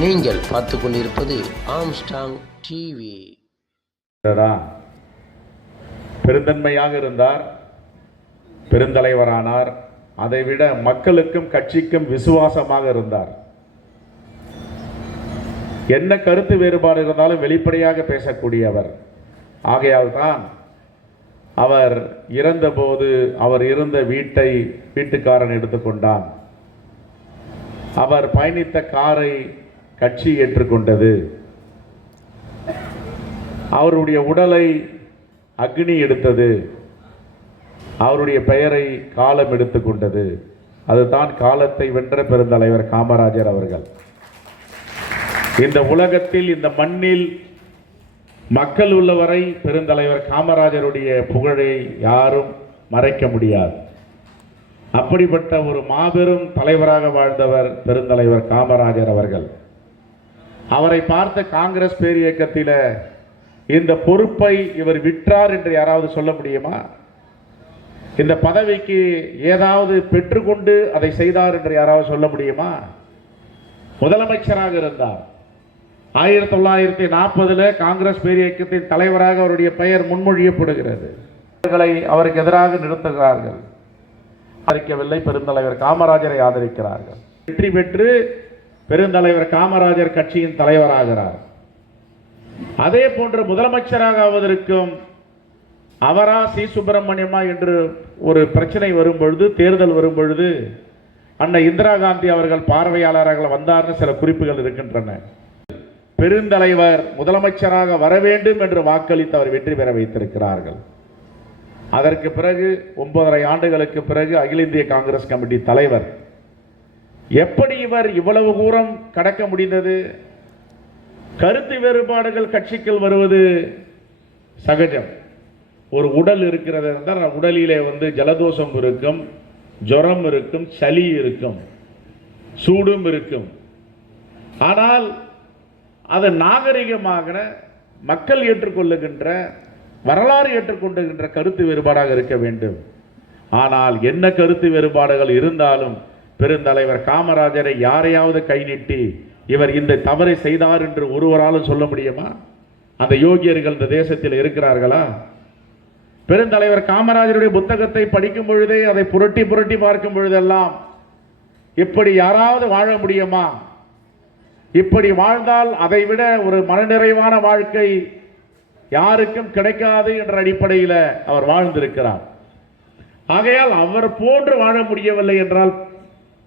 நீங்கள் பார்த்து கொண்டிருப்பது ஆம்ஸ்டாங் டிவி பெருந்தன்மையாக இருந்தார் பெருந்தலைவரானார். அதைவிட மக்களுக்கும் கட்சிக்கும் விசுவாசமாக இருந்தார். என்ன கருத்து வேறுபாடு இருந்தாலும் வெளிப்படையாக பேசக்கூடியவர். ஆகையால் தான் அவர் இறந்தபோது அவர் இருந்த வீட்டை வீட்டுக்காரன் எடுத்துக்கொண்டான். அவர் பயணித்த காரை கட்சி ஏற்றுக்கொண்டது. அவருடைய உடலை அக்னி எடுத்தது. அவருடைய பெயரை காலம் எடுத்துக்கொண்டது அதுதான் காலத்தை வென்ற பெருந்தலைவர் காமராஜர் அவர்கள். இந்த உலகத்தில் இந்த மண்ணில் மக்கள் உள்ளவரை பெருந்தலைவர் காமராஜருடைய புகழை யாரும் மறைக்க முடியாது. அப்படிப்பட்ட ஒரு மாபெரும் தலைவராக வாழ்ந்தவர் பெருந்தலைவர் காமராஜர் அவர்கள். அவரை பார்த்த காங்கிரஸ் பேரியக்கத்தில் இந்த பொறுப்பை இவர் விற்றார் என்று யாராவது சொல்ல முடியுமா? இந்த பதவிக்கு ஏதாவது பெற்றுக்கொண்டு அதை செய்தார் என்று யாராவது சொல்ல முடியுமா? முதலமைச்சராக இருந்தார். ஆயிரத்தி தொள்ளாயிரத்தி நாற்பதில் காங்கிரஸ் பேரியக்கத்தின் தலைவராக அவருடைய பெயர் முன்மொழியப்படுகிறது. அவர்களை அவருக்கு எதிராக நிறுத்துகிறார்கள். ஆதரிக்கவில்லை பெருந்தலைவர் காமராஜரை ஆதரிக்கிறார்கள். வெற்றி பெற்று பெருந்தலைவர் காமராஜர் கட்சியின் தலைவராகிறார். அதே போன்று முதலமைச்சராக ஆவதற்கும் அவரா சி. சுப்பிரமணியமா என்று ஒரு பிரச்சனை வரும்பொழுது தேர்தல் வரும்பொழுது அன்னை இந்திரா காந்தி அவர்கள் பார்வையாளராக வந்தார்னு சில குறிப்புகள் இருக்கின்றன. பெருந்தலைவர் முதலமைச்சராக வர வேண்டும் என்று வாக்களித்து அவர் வெற்றி பெற வைத்திருக்கிறார்கள். அதற்கு பிறகு ஒன்பதரை ஆண்டுகளுக்கு பிறகு அகில இந்திய காங்கிரஸ் கமிட்டி தலைவர் எப்படி இவர் இவ்வளவு தூரம் கடக்க முடிந்தது? கருத்து வேறுபாடுகள் கட்சிக்குள் வருவது சகஜம். ஒரு உடல் இருக்கிறது என்றால் உடலிலே வந்து ஜலதோஷம் இருக்கும் ஜுரம் இருக்கும் சளி இருக்கும் சூடும் இருக்கும். ஆனால் அது நாகரிகமாக மக்கள் ஏற்றுக்கொள்ளுகின்ற வரலாறு ஏற்றுக்கொண்டுகின்ற கருத்து வேறுபாடாக இருக்க வேண்டும். ஆனால் என்ன கருத்து வேறுபாடுகள் இருந்தாலும் பெருந்தலைவர் காமராஜரை யாரையாவது கை நீட்டி இவர் இந்த தவறை செய்தார் என்று ஒருவராலும் சொல்ல முடியுமா? அந்த யோகியர்கள் இந்த தேசத்தில் இருக்கிறார்களா? பெருந்தலைவர் காமராஜருடைய புத்தகத்தை படிக்கும் பொழுதே அதை புரட்டி புரட்டி பார்க்கும் பொழுதெல்லாம் இப்படி யாராவது வாழ முடியுமா? இப்படி வாழ்ந்தால் அதைவிட ஒரு மனநிறைவான வாழ்க்கை யாருக்கும் கிடைக்காது என்ற அடிப்படையில் அவர் வாழ்ந்திருக்கிறார். ஆகையால் அவர் போன்று வாழ முடியவில்லை என்றால்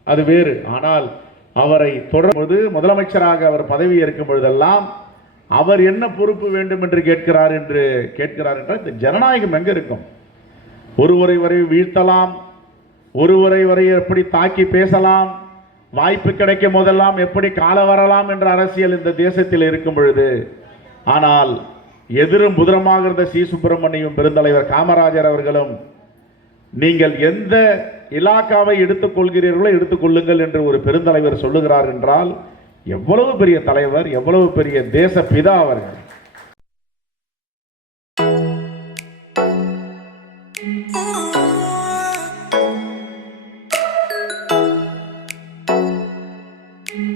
அது வேறு. ஆனால் அவரை தொடர்போது முதலமைச்சராக அவர் பதவி ஏற்கும் பொழுதெல்லாம் அவர் என்ன பொறுப்பு வேண்டும் என்று கேட்கிறார் என்று கேட்கிறார் என்றால் இந்த ஜனநாயகம் எங்கே இருக்கும்? ஒருவரை வரை வீழ்த்தலாம் ஒருவரை வரை எப்படி தாக்கி பேசலாம் வாய்ப்பு கிடைக்கும் போதெல்லாம் எப்படி கால வரலாம் என்ற அரசியல் இந்த தேசத்தில் இருக்கும் பொழுது. ஆனால் எதிரும் புதிரமாக இருந்த சி. சுப்பிரமணியம் பெருந்தலைவர் காமராஜர் அவர்களும் நீங்கள் எந்த இலாக்காவை எடுத்துக்கொள்கிறீர்களோ எடுத்துக்கொள்ளுங்கள் என்று ஒரு பெருந்தலைவர் சொல்லுகிறார் என்றால் எவ்வளவு பெரிய தலைவர் எவ்வளவு பெரிய தேச பிதா அவர்கள்?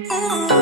Oh.